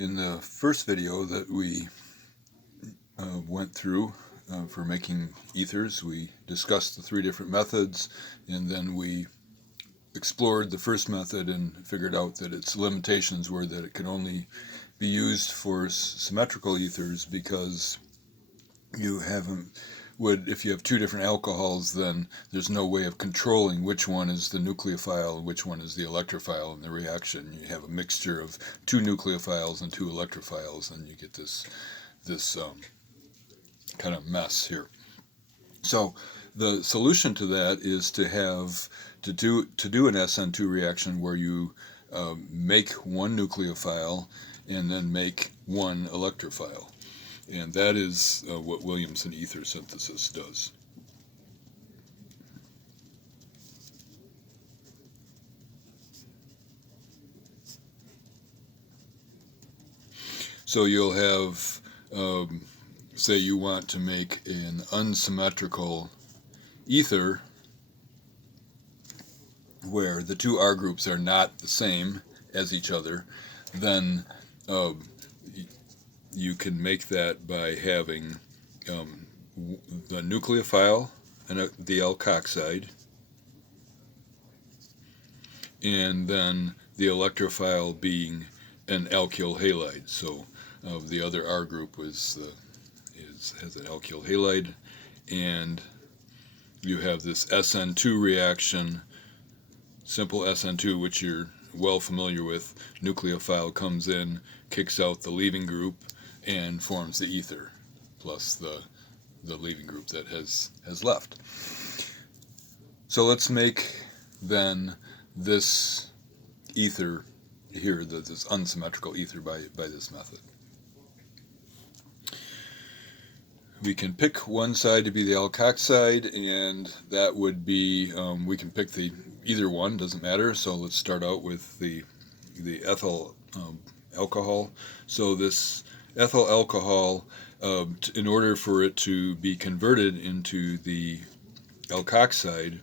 In the first video that we went through for making ethers, we discussed the three different methods, and then we explored the first method and figured out that its limitations were that it can only be used for symmetrical ethers because if you have two different alcohols, then there's no way of controlling which one is the nucleophile and which one is the electrophile in the reaction. You have a mixture of two nucleophiles and two electrophiles, and you get this kind of mess here. So the solution to that is to do an SN2 reaction where you make one nucleophile and then make one electrophile. And that is what Williamson ether synthesis does. So you'll have, say you want to make an unsymmetrical ether where the two R groups are not the same as each other, then you can make that by having the nucleophile and the alkoxide, and then the electrophile being an alkyl halide. So the other R group has an alkyl halide, and you have this SN2 reaction, simple SN2, which you're well familiar with. Nucleophile comes in, kicks out the leaving group, and forms the ether, plus the leaving group that has left. So let's make then this ether here, this unsymmetrical ether by this method. We can pick one side to be the alkoxide, and that would be, we can pick either one, doesn't matter. So let's start out with the ethyl alcohol. So this ethyl alcohol, in order for it to be converted into the alkoxide,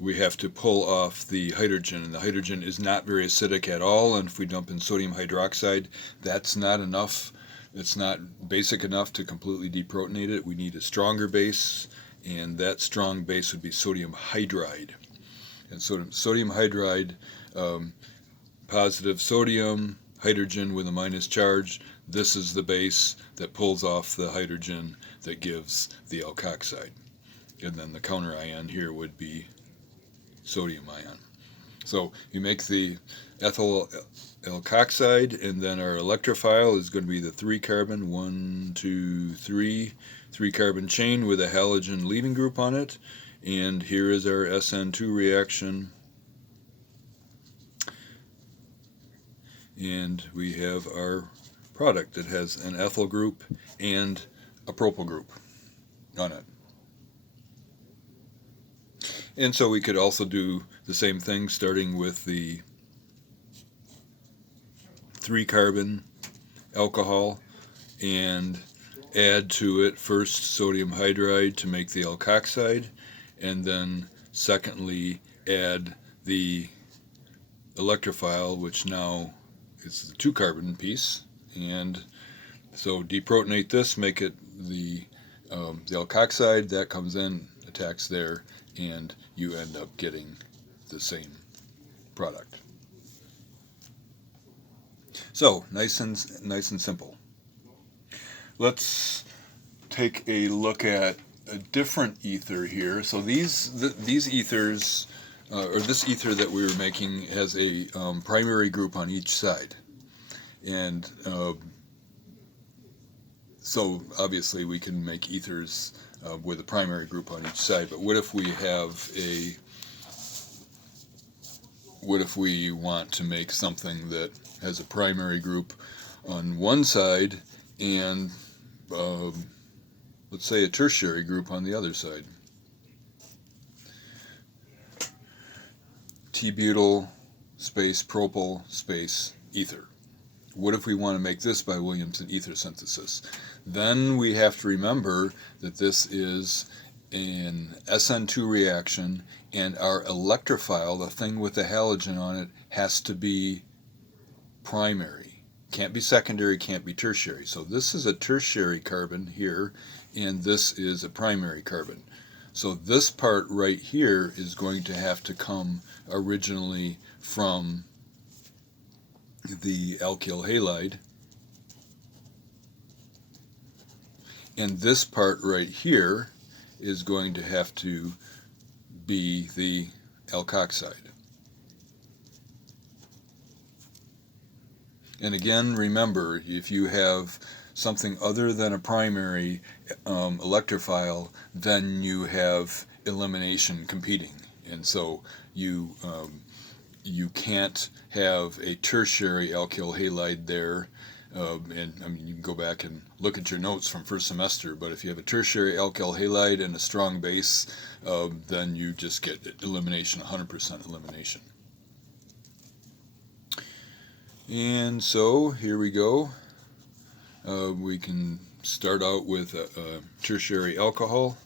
we have to pull off the hydrogen, and the hydrogen is not very acidic at all, and if we dump in sodium hydroxide, that's not enough. It's not basic enough to completely deprotonate it. We need a stronger base, and that strong base would be sodium hydride. And sodium hydride, positive sodium, hydrogen with a minus charge, this is the base that pulls off the hydrogen that gives the alkoxide. And then the counter ion here would be sodium ion. So you make the ethyl alkoxide, and then our electrophile is going to be the 3-carbon, 1, 2, 3, 3-carbon chain with a halogen leaving group on it. And here is our SN2 reaction. And we have our product that has an ethyl group and a propyl group on it. And so we could also do the same thing, starting with the 3-carbon alcohol, and add to it first sodium hydride to make the alkoxide, and then secondly add the electrophile, which now is the 2-carbon piece. And so deprotonate this, make it the alkoxide, that comes in, attacks there, and you end up getting the same product. So nice and simple. Let's take a look at a different ether here. So these ethers, or this ether that we were making, has a primary group on each side, and so obviously we can make ethers with a primary group on each side. But what if we want to make something that has a primary group on one side and let's say a tertiary group on the other side? T-butyl space propyl space ether. What if we want to make this by Williamson ether synthesis? Then we have to remember that this is an SN2 reaction, and our electrophile, the thing with the halogen on it, has to be primary. Can't be secondary, can't be tertiary. So this is a tertiary carbon here, and this is a primary carbon. So this part right here is going to have to come originally from the alkyl halide. And this part right here is going to have to be the alkoxide. And again, remember, if you have something other than a primary electrophile, then you have elimination competing. And so you can't have a tertiary alkyl halide there. And I mean, you can go back and look at your notes from first semester, but if you have a tertiary alkyl halide and a strong base, then you just get elimination, 100% elimination. And so here we go. We can start out with a tertiary alcohol,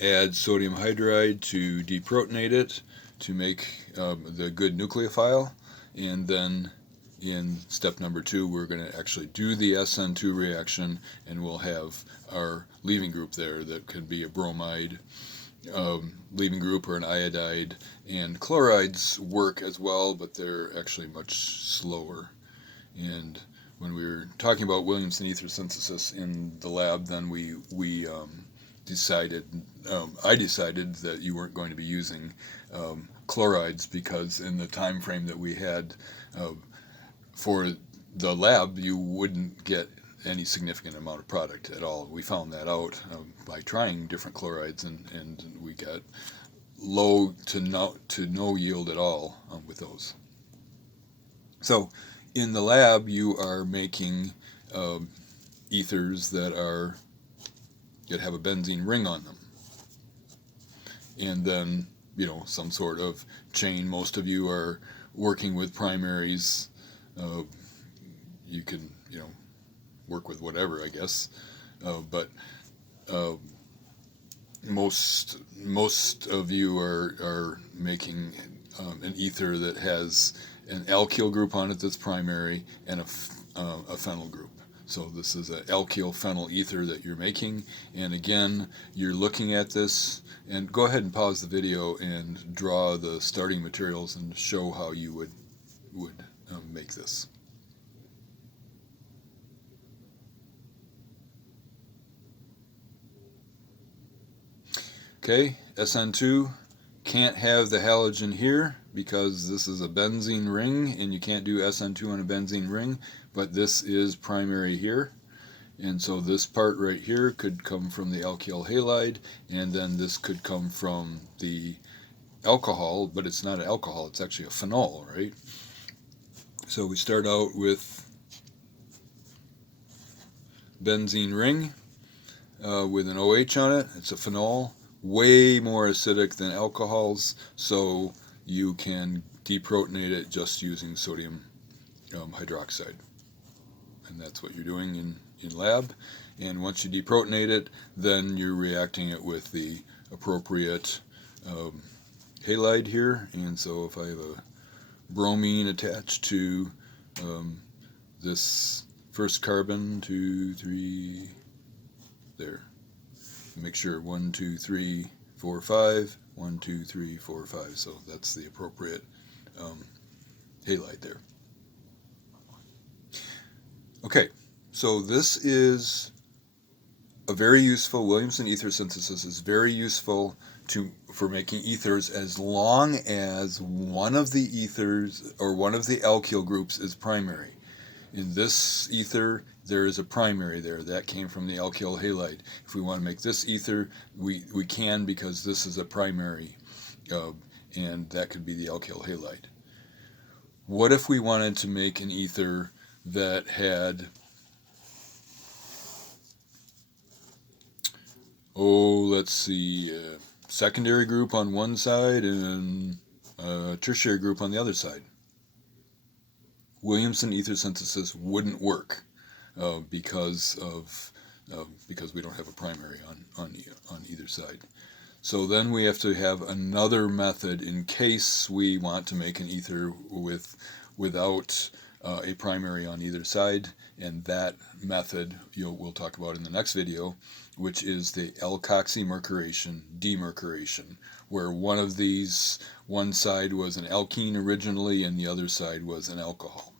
add sodium hydride to deprotonate it to make the good nucleophile, and then in step number 2 we're going to actually do the SN2 reaction, and we'll have our leaving group there that could be a bromide leaving group or an iodide, and chlorides work as well, but they're actually much slower. And when we were talking about Williamson ether synthesis in the lab, then I decided that you weren't going to be using chlorides, because in the time frame that we had for the lab, you wouldn't get any significant amount of product at all. We found that out by trying different chlorides, and we got low to no yield at all with those. So in the lab, you are making ethers that have a benzene ring on them, and then some sort of chain. Most of you are working with primaries. You can work with whatever, I guess, but most of you are making an ether that has an alkyl group on it that's primary, and a phenyl group. So this is an alkyl phenyl ether that you're making, and again, you're looking at this, and go ahead and pause the video and draw the starting materials and show how you would make this. Okay, SN2 can't have the halogen here because this is a benzene ring, and you can't do SN2 on a benzene ring, but this is primary here. And so this part right here could come from the alkyl halide, and then this could come from the alcohol, but it's not an alcohol, it's actually a phenol, right? So we start out with benzene ring with an OH on it. It's a phenol, way more acidic than alcohols, so you can deprotonate it just using sodium hydroxide. And that's what you're doing in lab. And once you deprotonate it, then you're reacting it with the appropriate halide here. And so if I have a bromine attached to this first carbon, 2, 3, there. Make sure 1, 2, 3, 4, 5, 1, 2, 3, 4, 5. So that's the appropriate halide there. Okay, so this is a very useful, Williamson ether synthesis is very useful for making ethers as long as one of the ethers or one of the alkyl groups is primary. In this ether, there is a primary there. That came from the alkyl halide. If we want to make this ether, we can, because this is a primary, and that could be the alkyl halide. What if we wanted to make an ether that had, let's see, a secondary group on one side and a tertiary group on the other side? Williamson ether synthesis wouldn't work because we don't have a primary on either side. So then we have to have another method in case we want to make an ether without a primary on either side, and that method we'll talk about in the next video, which is the alkoxymercuration demercuration, where one side was an alkene originally and the other side was an alcohol.